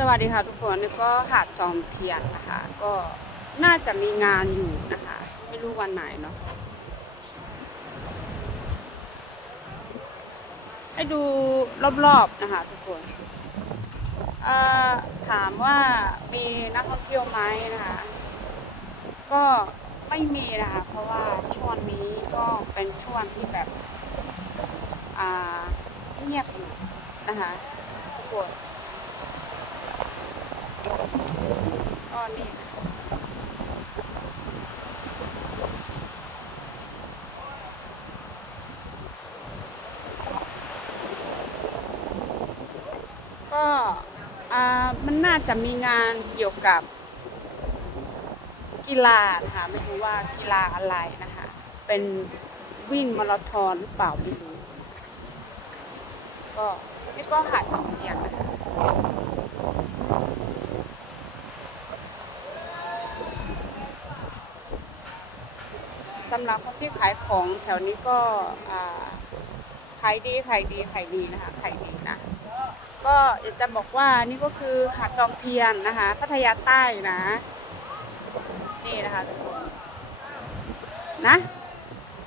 สวัสดีค่ะทุกคนนี่ก็หาดจอมเทียนนะคะ ก็น่าจะมีงานอยู่นะคะ ไม่รู้วันไหนเนาะให้ดูรอบๆนะคะทุกคนถามว่ามีนักท่องเที่ยวไหมนะคะ ก็ไม่มีนะคะ เพราะว่าช่วงนี้ก็เป็นช่วงที่แบบเงียบอยู่นะคะทุกคน ก็นี่ก็อ่ามันน่าจะมีงานเกี่ยวกับกีฬานะคะไม่รู้ว่ากีฬาอะไรนะคะ เป็นวิ่งมาราธอนหรือเปล่าไม่รู้ก็นี่ก็หาดสองเทียนนะคะ สำหรับคนที่ขายของแถวนี้ก็ขายดีขายดีขายดีนะคะขายดีนะ ก็อยากจะบอกว่านี่ก็คือหาดจอมเทียนนะคะ พัทยาใต้นะ นี่นะคะทุกคนนะ